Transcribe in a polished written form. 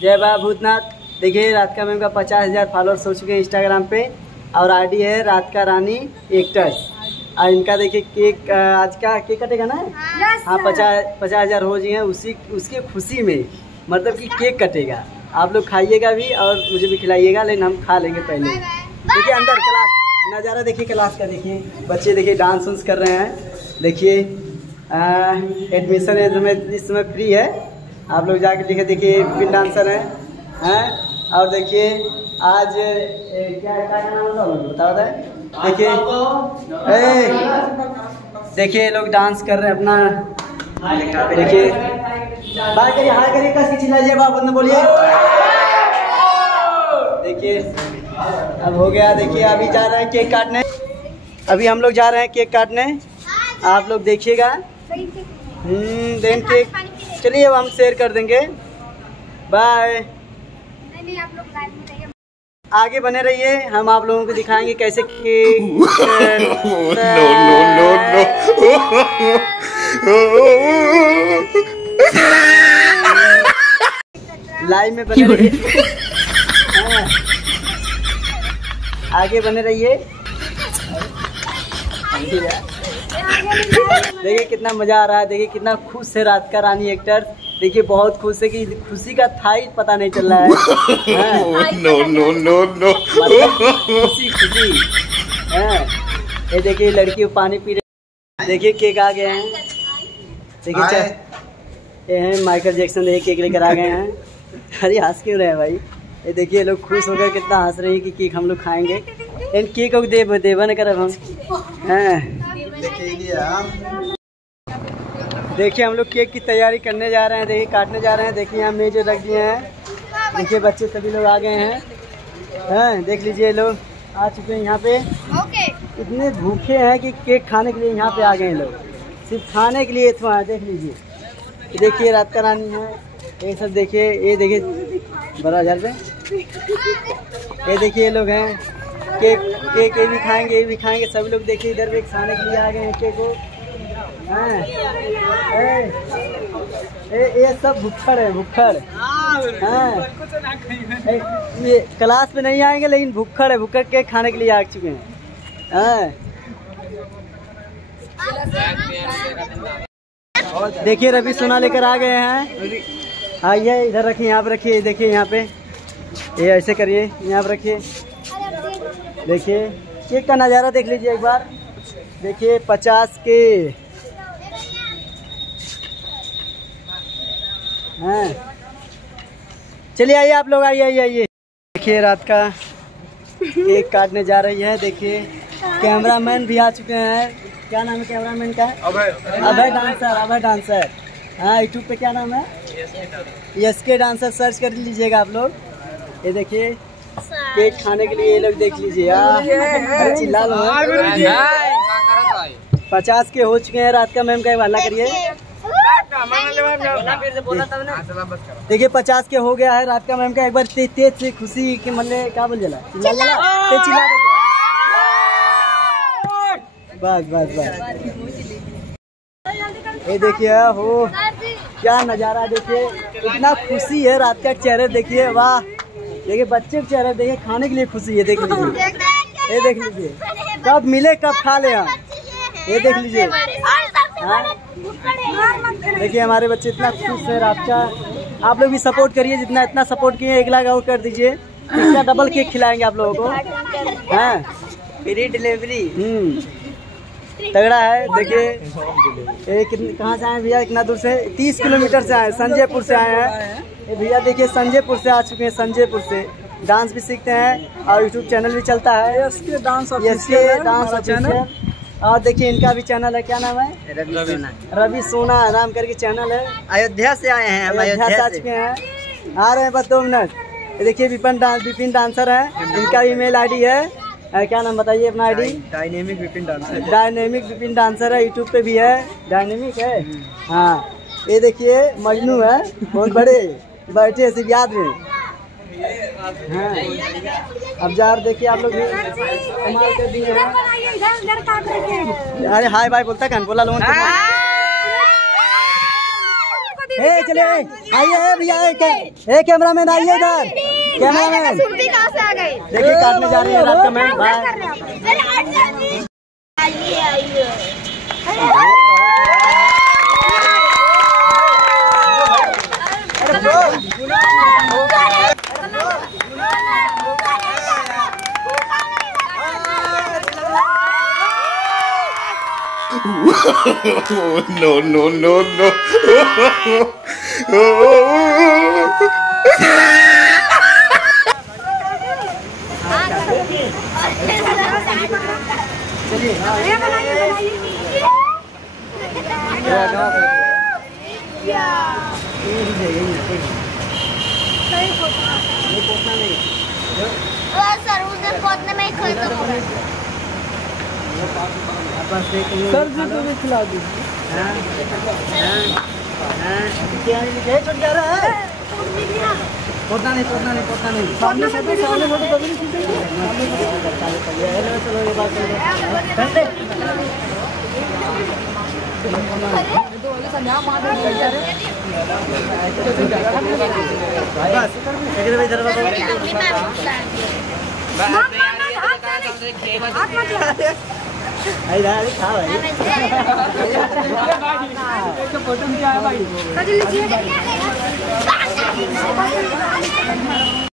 जय बाबा भूतनाथ। देखिए राधिका मैम का 50,000 फॉलोअर्स हो चुके हैं इंस्टाग्राम पे और आईडी है राधिका रानी एक्टर्स। और इनका देखिए केक आज का केक कटेगा ना। हाँ 50,000 हो गए हैं उसकी खुशी में, मतलब कि केक कटेगा। आप लोग खाइएगा भी और मुझे भी खिलाइएगा, लेकिन हम खा लेंगे पहले। देखिए अंदर क्लास नज़ारा देखिए क्लास का, देखिए बच्चे देखिए डांस वांस कर रहे हैं। देखिए एडमिशन इस समय फ्री है, आप लोग जाके देखिए पिन डांसर हैं। और देखिए आज क्या नाम बताओ। देखिए लोग डांस कर रहे हैं अपना। देखिए बाय करिए, हाय करिए, कस के चिल्लाइए बाबू ने बोलिए। देखिए अब हो गया। देखिए अभी जा रहे हैं केक काटने, अभी हम लोग जा रहे हैं केक काटने, आप लोग देखिएगा। देन केक चलिए अब हम शेयर कर देंगे। बाय। आगे बने रहिए, हम आप लोगों को दिखाएंगे कैसे केक। लाइव में बने रहिए। आगे बने रहिए। देखिए कितना मजा आ रहा है, देखिए कितना खुश है राधिका रानी एक्टर। देखिए बहुत खुश है कि खुशी का था ही पता नहीं चल रहा है। नो खुशी है। ये देखिए लड़की पानी पी रही। देखिए केक आ गए हैं। देखिए ये हैं माइकल जैक्सन, देखिए केक लेकर आ गए हैं। अरे हंस क्यों रहे हैं भाई। ये देखिए लोग खुश हो गए, कितना हंस रहे हैं कि केक हम लोग खाएंगे। इन केक को देव न कर हम। देखिए हम लोग केक की तैयारी करने जा रहे हैं, देखिए काटने जा रहे हैं। देखिए यहाँ मेज रख दिए हैं। देखिए बच्चे सभी लोग आ गए हैं। देख लीजिए लोग आ चुके हैं यहाँ पे। इतने भूखे हैं कि केक खाने के लिए यहाँ पे आ गए हैं लोग, सिर्फ खाने के लिए। तो देख लीजिए, देखिए राधिका रानी है ये सब। देखिए ये देखिए 12,000 रुपये। ये देखिए ये लोग हैं केक ये भी खाएंगे सभी लोग। देखिए इधर भी खाने के लिए आ गए हैं केक को। ये सब भुक्खड़ है, भुक्खड़। ये क्लास में नहीं आएंगे लेकिन भुक्खड़ है, भुक्खड़ केक खाने के लिए आ चुके हैं। देखिए रवि सोना लेकर आ गए हैं। आइए इधर रखिए, यहाँ पे रखिए। देखिए यहाँ पे ये ऐसे करिए, यहाँ पे रखिए। देखिए केक का नज़ारा देख लीजिए एक बार। देखिए 50 के हैं। चलिए आइए आप लोग, आइए। देखिए रात का केक काटने जा रही है। देखिए कैमरामैन भी आ चुके हैं। क्या नाम है कैमरामैन का? अभय डांसर। हाँ यूट्यूब पे क्या नाम है? SK डांसर सर्च कर लीजिएगा आप लोग। ये देखिए केक खाने के लिए ये लोग देख लीजिए। चिल्ला लो। 50 के हो चुके हैं। राधिका मैम का हवाला करिए। देखिए 50 के हो गया है राधिका मैम का। एक बार तेज से खुशी के मतलब क्या बोल जला चिल्ला। बस। ये देखिए हो क्या नज़ारा। देखिए इतना खुशी है राधिका के चेहरे। देखिए वाह। देखिए बच्चे के चेहरे देखिए, खाने के लिए खुशी है। देख लीजिए, ये देख लीजिए कब मिले कब खा ले हम। ये देख लीजिए। देखिए हमारे बच्चे इतना खुश है राधिका। आप लोग भी सपोर्ट करिए, जितना इतना सपोर्ट किए 1 लाख और कर दीजिए। इसका डबल केक खिलाएंगे आप लोगों को। फ्री डिलीवरी तगड़ा है। देखिए कहाँ से आए भैया? इतना दूर से 30 किलोमीटर से आए, संजयपुर से आए हैं। ये भैया देखिए संजयपुर से आ चुके हैं। संजयपुर से डांस भी सीखते हैं और यूट्यूब चैनल भी चलता है, SK डांस ऑफिशियल। और देखिए इनका भी चैनल है। क्या नाम है? रवि सोना नाम करके चैनल है। अयोध्या से आए हैं, अयोध्या से आ चुके हैं। आ रहे हैं बस 2 मिनट। देखिए विपिन डांसर है, इनका ईमेल ID है। क्या नाम बताइए अपना आईडी? डायनेमिक विपिन डांसर है। यूट्यूब पे भी है, डायनेमिक है। हाँ ये देखिए मजनू है, बहुत बड़े बैठे सिर्फ याद में। हाँ अब जा रहे देखिए आप लोग भी। अरे हाय बाय बोलता कौन बोला लोगों चले आइए भैया, कैमरा मैन आइए इधर, कैमरा मैन देखिए काटने जा रही है रात का man. No, no, no, no. Sir उधर पोतने में खत्म हो गया। सर जी को भी खिला दीजिए। क्या छूट जा रहा है? पोतना नहीं सामने से कभी नहीं चलो ये बात भाई